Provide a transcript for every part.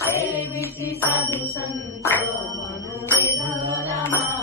सेविती साधू संत मनोवेदना माझा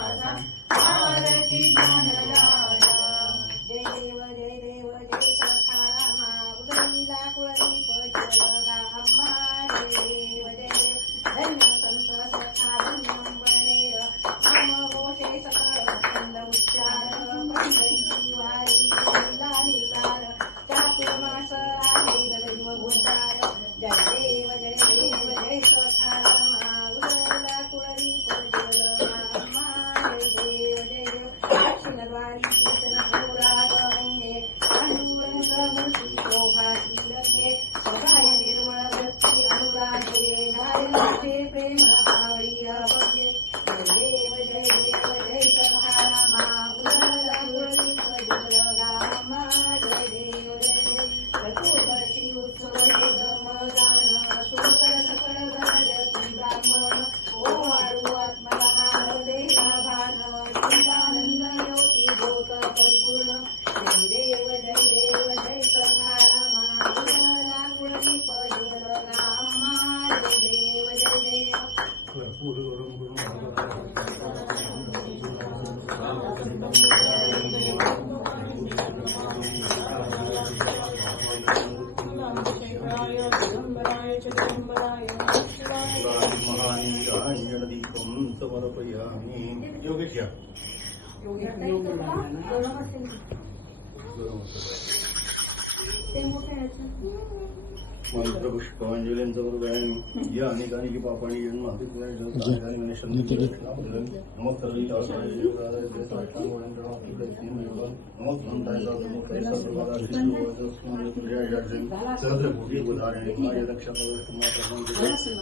समर्पयामि योगेश या. मंत्रपुष्पांजलीं समर्पयामि या अनेकानि पापानि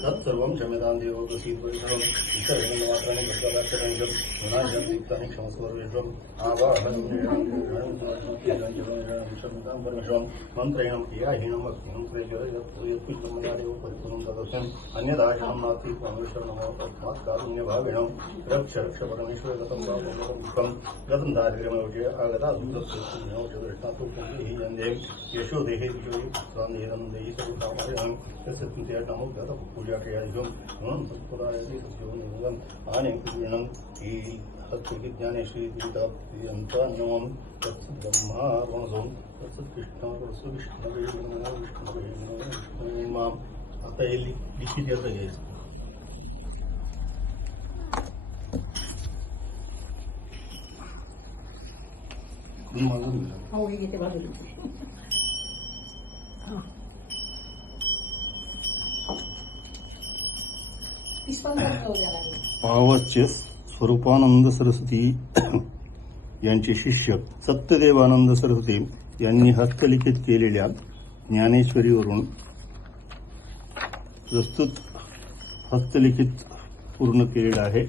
तत्सर्वं क्षम्यतां देव प्रसीद्वैष्णवम् इतरमात्राणि भक्ताक्षरञ्च गुणाजन्तिक्तानि क्षमस्वर्वेश्वरम् आवाहनं परमेश्वरं मन्त्रेण क्रियाहीनं भक्तिनं प्रज्वलयत्पुष्पमयादेव परिपूर्णं तदस्यम् अन्यदा नास्ति परमेश्वर तस्मात् कारुण्यभावेन रक्ष रक्ष परमेश्वर गतं पापं दुःखं गतं दारिद्र्यमयोज्य आगता दुःखस्तुष्णातु हि जन्दे यशो देहे दिशो स्वान्देहं देहि सर्वकामायहं यस्य तुत्या नमो गत पूजा क्रियादिकं गुणं ಹಕ್ಕಿಗೆ ಜ್ಞಾನೇಶ್ವರಿ ದಾಪ್ತಿಯಂತ ನಮಂ ತತ್ಸ ಬ್ರಹ್ಮಾರಮಂ ತತ್ಸ ಕೃಷ್ಣ ವಸು ವಿಷ್ಣುವೇ ನಮೋ ವಿಷ್ಣುವೇ ನಮೋ ವಿಷ್ಣುವೇ ಮಾಂ ಅಂತ ಇಲ್ಲಿ ಲಿಖಿತ ನಿಮ್ಮ ಅವರಿಗೆ ಬರಲಿದೆ ಹಾಂ İspanyalı olarak. Ağız çiz. Swaroopanand Saraswati यांचे शिष्य सत्यदेवानंद सरस्वती यांनी हस्तलिखित केलेल्या ज्ञानेश्वरीवरून प्रस्तुत हस्तलिखित पूर्ण केलेलं आहे.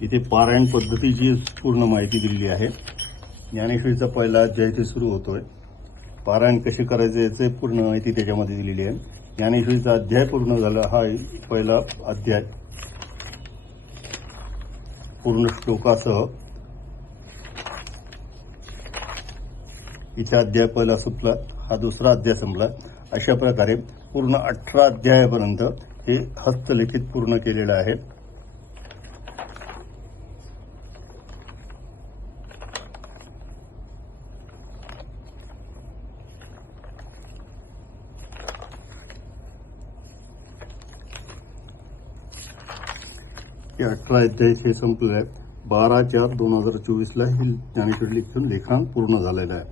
इथे पारायण पद्धतीची पूर्ण माहिती दिलेली आहे. ज्ञानेश्वरीचा पहिला अध्याय इथे सुरू होतोय. पारायण कसे करायचे याचे पूर्ण माहिती त्याच्यामध्ये दिलेली आहे. ज्ञानेश्वरीचा अध्याय पूर्ण झाला हा पहिला अध्याय. पूर्ण श्लोकासह. इथे अध्याय पहिला सुटला हा दुसरा अध्याय संपला. अशा प्रकारे पूर्ण अठरा अध्यायापर्यंत हे हस्तलिखित पूर्ण केलेलं आहे. अठरा अध्याय हे संपलेले आहेत बारा चार दोन हजार चोवीसला ही ज्ञानेश्वरी लिखून लेखन पूर्ण झालेलं आहे.